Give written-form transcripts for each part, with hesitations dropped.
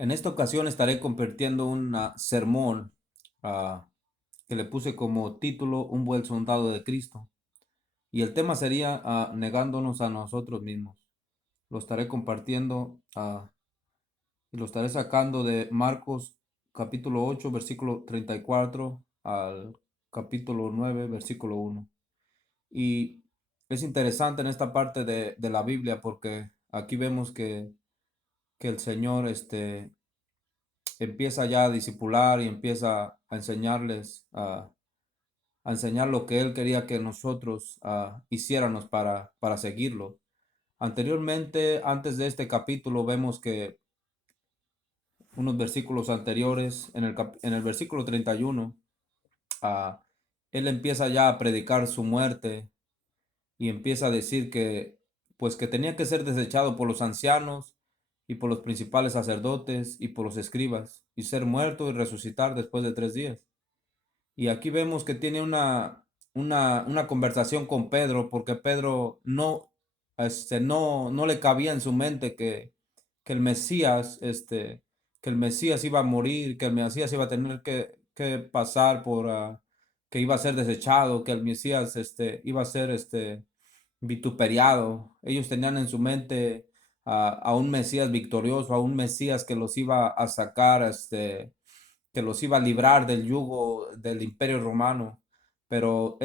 En esta ocasión estaré compartiendo un sermón ah, que le puse como título Un buen soldado de Cristo. Y el tema sería negándonos a nosotros mismos. Lo estaré compartiendo y lo estaré sacando de Marcos capítulo 8 versículo 34 al capítulo 9 versículo 1. Y es interesante en esta parte de la Biblia porque aquí vemos que el Señor empieza ya a discipular y empieza a enseñarles, a enseñar lo que él quería que nosotros hiciéramos para seguirlo. Anteriormente, antes de este capítulo, vemos que unos versículos anteriores, en el versículo 31, ah, él empieza ya a predicar su muerte y empieza a decir que, pues que tenía que ser desechado por los ancianos y por los principales sacerdotes y por los escribas y ser muerto y resucitar después de 3 días. Y aquí vemos que tiene una conversación con Pedro, porque Pedro no le cabía en su mente que el Mesías, que el Mesías iba a morir, que el Mesías iba a tener que pasar que iba a ser desechado, que el Mesías, iba a ser, vituperiado. Ellos tenían en su mente a un Mesías victorioso, a un Mesías que los iba a sacar, que los iba a librar del yugo del Imperio Romano. Pero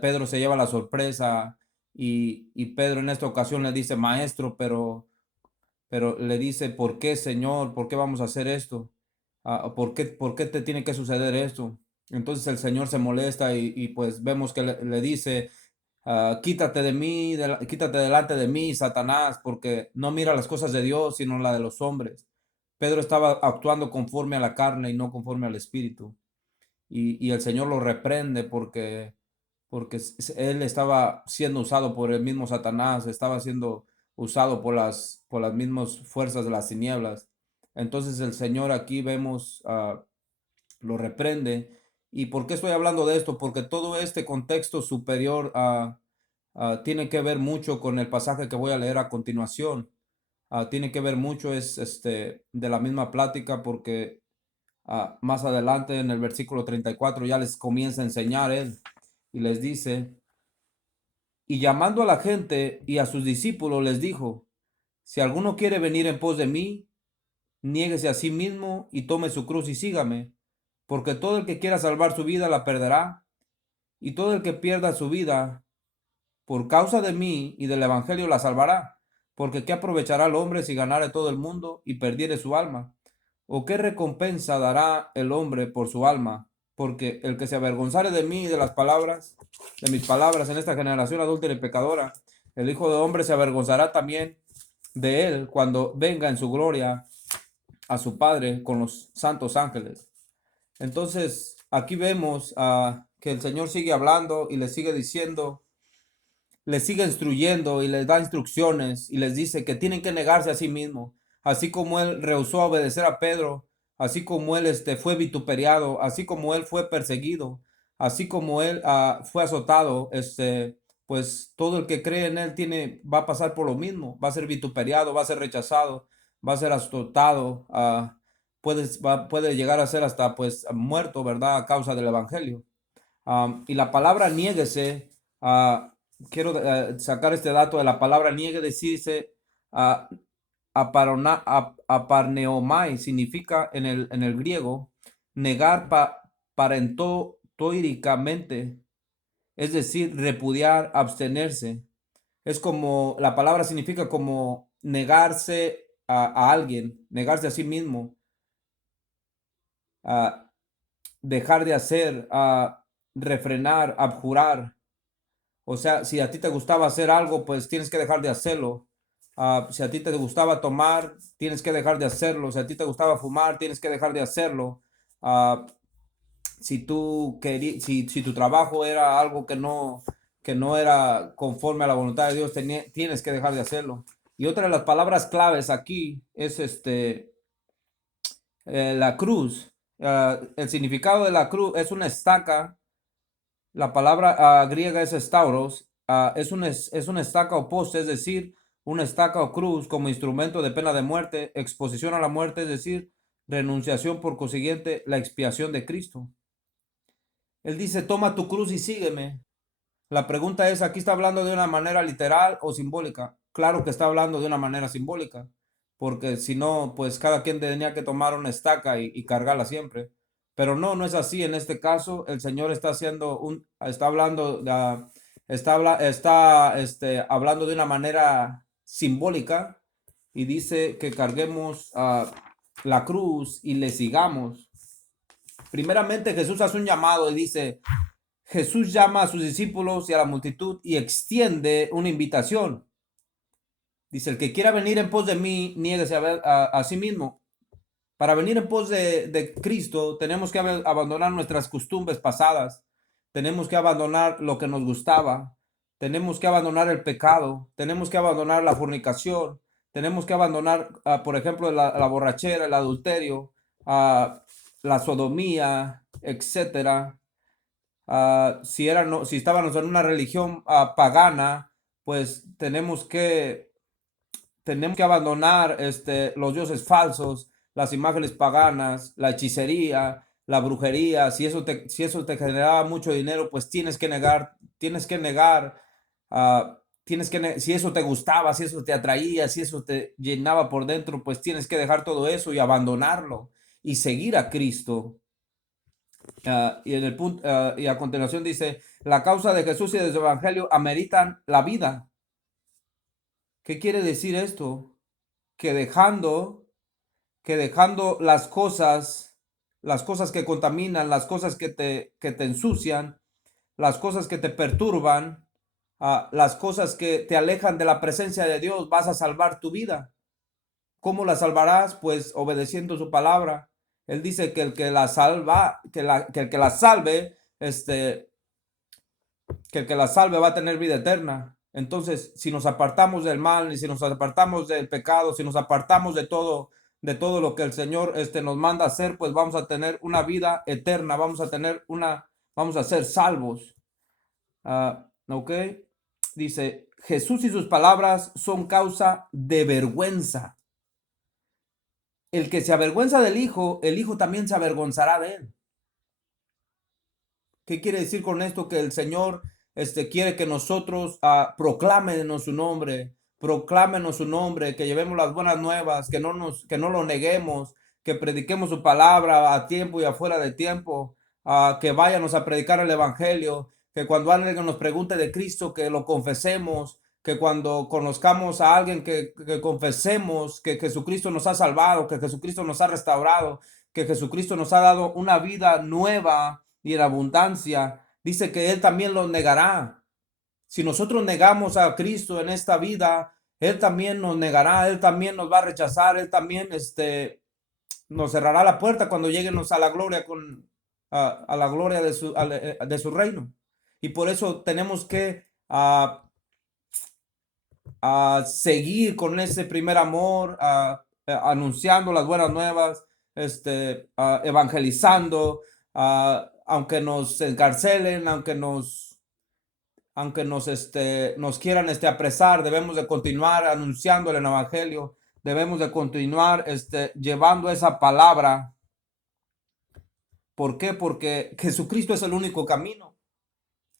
Pedro se lleva la sorpresa y Pedro en esta ocasión le dice, maestro, pero le dice, ¿por qué, Señor? ¿Por qué vamos a hacer esto? ¿Por qué te tiene que suceder esto? Entonces el Señor se molesta y pues vemos que le dice, quítate de mí, quítate delante de mí, Satanás, porque no mira las cosas de Dios, sino la de los hombres. Pedro estaba actuando conforme a la carne y no conforme al espíritu. Y el Señor lo reprende porque él estaba siendo usado por el mismo Satanás, estaba siendo usado por las mismas fuerzas de las tinieblas. Entonces el Señor aquí vemos, lo reprende. ¿Y por qué estoy hablando de esto? Porque todo este contexto superior tiene que ver mucho con el pasaje que voy a leer a continuación. Tiene que ver mucho, es de la misma plática, porque más adelante en el versículo 34 ya les comienza a enseñar él y les dice, y llamando a la gente y a sus discípulos les dijo, si alguno quiere venir en pos de mí, niéguese a sí mismo y tome su cruz y sígame, porque todo el que quiera salvar su vida la perderá, y todo el que pierda su vida por causa de mí y del evangelio la salvará, porque ¿qué aprovechará el hombre si ganare todo el mundo y perdiere su alma? ¿O qué recompensa dará el hombre por su alma? Porque el que se avergonzare de mí y de las palabras, de mis palabras en esta generación adúltera y pecadora, el Hijo de Hombre se avergonzará también de él cuando venga en su gloria a su Padre con los santos ángeles. Entonces, aquí vemos que el Señor sigue hablando y le sigue diciendo, les sigue instruyendo y les da instrucciones y les dice que tienen que negarse a sí mismo, así como él rehusó obedecer a Pedro, así como él fue vituperiado, así como él fue perseguido, así como él fue azotado, pues todo el que cree en él va a pasar por lo mismo, va a ser vituperiado, va a ser rechazado, va a ser azotado, puede llegar a ser hasta pues muerto, ¿verdad? A causa del evangelio. Y la palabra niéguese, quiero sacar este dato de la palabra niegue, decirse uh, aparneomai, significa en el griego negar parentoíricamente, es decir, repudiar, abstenerse. Es como, la palabra significa como negarse a alguien, negarse a sí mismo, a dejar de hacer, a refrenar, abjurar. O sea, si a ti te gustaba hacer algo, pues tienes que dejar de hacerlo. Si a ti te gustaba tomar, tienes que dejar de hacerlo. Si a ti te gustaba fumar, tienes que dejar de hacerlo. Ah, si tu trabajo era algo que no era conforme a la voluntad de Dios, tienes que dejar de hacerlo. Y otra de las palabras claves aquí es la cruz. El significado de la cruz es una estaca. La palabra griega es stauros, es una estaca o poste, es decir, una estaca o cruz como instrumento de pena de muerte, exposición a la muerte, es decir, renunciación, por consiguiente, la expiación de Cristo. Él dice, toma tu cruz y sígueme. La pregunta es, ¿aquí está hablando de una manera literal o simbólica? Claro que está hablando de una manera simbólica, porque si no, pues cada quien tenía que tomar una estaca y cargarla siempre. Pero no, no es así. En este caso, el Señor está está hablando, hablando de una manera simbólica y dice que carguemos la cruz y le sigamos. Primeramente, Jesús hace un llamado y dice, Jesús llama a sus discípulos y a la multitud y extiende una invitación. Dice, el que quiera venir en pos de mí, niéguese a sí mismo. Para venir en pos de Cristo, tenemos que abandonar nuestras costumbres pasadas. Tenemos que abandonar lo que nos gustaba. Tenemos que abandonar el pecado. Tenemos que abandonar la fornicación. Tenemos que abandonar, por ejemplo, la borrachera, el adulterio, la sodomía, etcétera. Si estábamos en una religión pagana, pues tenemos que abandonar los dioses falsos, las imágenes paganas, la hechicería, la brujería. Si eso te generaba mucho dinero, pues si eso te gustaba, si eso te atraía, si eso te llenaba por dentro, pues tienes que dejar todo eso y abandonarlo y seguir a Cristo. Y a continuación dice, la causa de Jesús y de su evangelio ameritan la vida. ¿Qué quiere decir esto? Que dejando las cosas que contaminan, las cosas que te ensucian, las cosas que te perturban, las cosas que te alejan de la presencia de Dios, vas a salvar tu vida. ¿Cómo la salvarás? Pues obedeciendo su palabra. Él dice que el que la salva, que el que la salve, que el que la salve va a tener vida eterna. Entonces, si nos apartamos del mal, y si nos apartamos del pecado, si nos apartamos de todo lo que el Señor nos manda hacer, pues vamos a tener una vida eterna, vamos a ser salvos. ¿Ok? Dice, Jesús y sus palabras son causa de vergüenza. El que se avergüenza del Hijo, el Hijo también se avergonzará de él. ¿Qué quiere decir con esto? Que el Señor quiere que nosotros proclámenos su nombre, proclámenos su nombre, que llevemos las buenas nuevas, que no lo neguemos, que prediquemos su palabra a tiempo y afuera de tiempo, que vayamos a predicar el evangelio, que cuando alguien nos pregunte de Cristo, que lo confesemos, que cuando conozcamos a alguien que confesemos que Jesucristo nos ha salvado, que Jesucristo nos ha restaurado, que Jesucristo nos ha dado una vida nueva y en abundancia. Dice que Él también lo negará. Si nosotros negamos a Cristo en esta vida, Él también nos negará, Él también nos va a rechazar, Él también nos cerrará la puerta cuando lleguemos a la gloria a la gloria de su reino. Y por eso tenemos que seguir con ese primer amor, anunciando las buenas nuevas, evangelizando, aunque nos encarcelen, nos quieran apresar, debemos de continuar anunciando el evangelio, debemos de continuar llevando esa palabra. ¿Por qué? Porque Jesucristo es el único camino.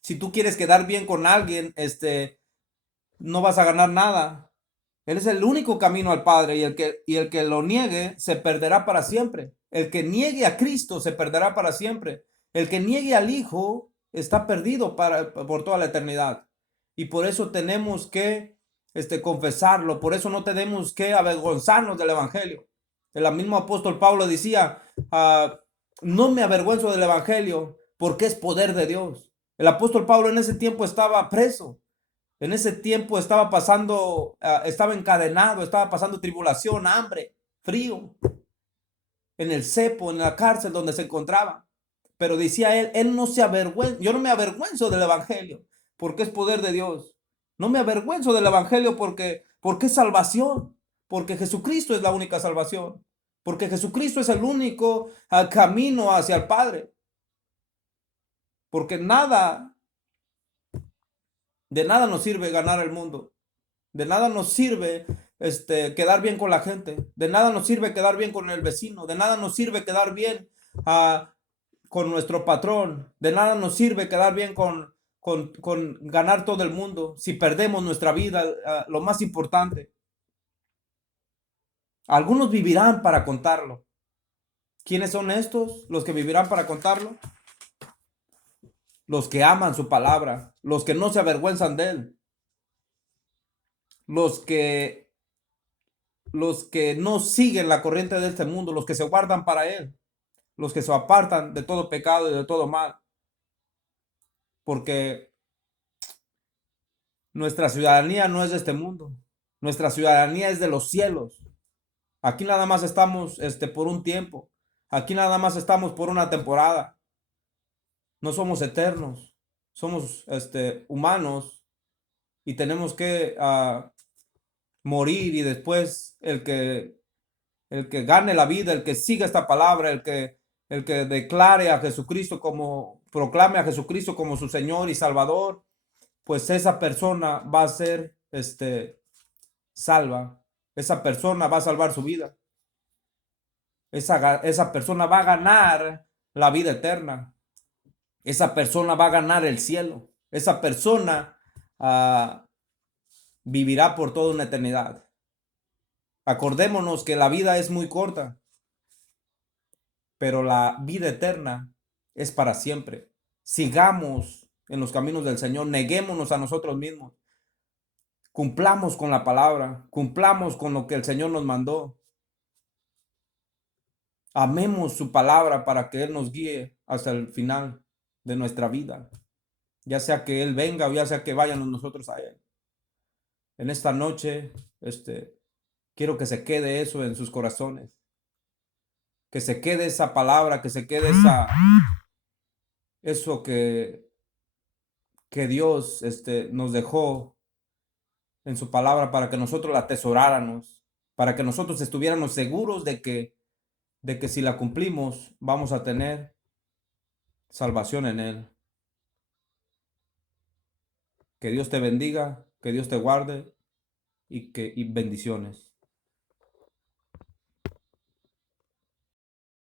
Si tú quieres quedar bien con alguien, no vas a ganar nada. Él es el único camino al Padre y el que lo niegue se perderá para siempre. El que niegue a Cristo se perderá para siempre. El que niegue al Hijo está perdido por toda la eternidad. Y por eso tenemos que confesarlo. Por eso no tenemos que avergonzarnos del Evangelio. El mismo apóstol Pablo decía, no me avergüenzo del Evangelio porque es poder de Dios. El apóstol Pablo en ese tiempo estaba preso. En ese tiempo estaba encadenado, estaba pasando tribulación, hambre, frío, en el cepo, en la cárcel donde se encontraba. Pero decía él no se avergüenza, yo no me avergüenzo del evangelio, porque es poder de Dios. No me avergüenzo del evangelio porque es salvación, porque Jesucristo es la única salvación, porque Jesucristo es el único camino hacia el Padre. Porque de nada nos sirve ganar el mundo. De nada nos sirve quedar bien con la gente. De nada nos sirve quedar bien con el vecino. De nada nos sirve quedar bien ah, con nuestro patrón. De nada nos sirve quedar bien con ganar todo el mundo si perdemos nuestra vida, lo más importante. Algunos vivirán para contarlo. ¿Quiénes son estos? Los que vivirán para contarlo. Los que aman su palabra, los que no se avergüenzan de él, los que, los que no siguen la corriente de este mundo, los que se guardan para él, los que se apartan de todo pecado y de todo mal, porque nuestra ciudadanía no es de este mundo, nuestra ciudadanía es de los cielos. Aquí nada más estamos por un tiempo, aquí nada más estamos por una temporada, no somos eternos, somos humanos y tenemos que morir y después el que gane la vida, el que siga esta palabra, el que declare a Jesucristo como, proclame a Jesucristo como su Señor y Salvador, pues esa persona va a ser, salva. Esa persona va a salvar su vida. Esa persona va a ganar la vida eterna. Esa persona va a ganar el cielo. Esa persona vivirá por toda una eternidad. Acordémonos que la vida es muy corta, pero la vida eterna es para siempre. Sigamos en los caminos del Señor, neguémonos a nosotros mismos, cumplamos con la palabra, cumplamos con lo que el Señor nos mandó, amemos su palabra para que Él nos guíe hasta el final de nuestra vida, ya sea que Él venga o ya sea que vayamos nosotros a Él. En esta noche, quiero que se quede eso en sus corazones, que se quede esa palabra, que se quede eso que Dios nos dejó en su palabra para que nosotros la atesoráramos, para que nosotros estuviéramos seguros de que si la cumplimos vamos a tener salvación en Él. Que Dios te bendiga, que Dios te guarde y bendiciones.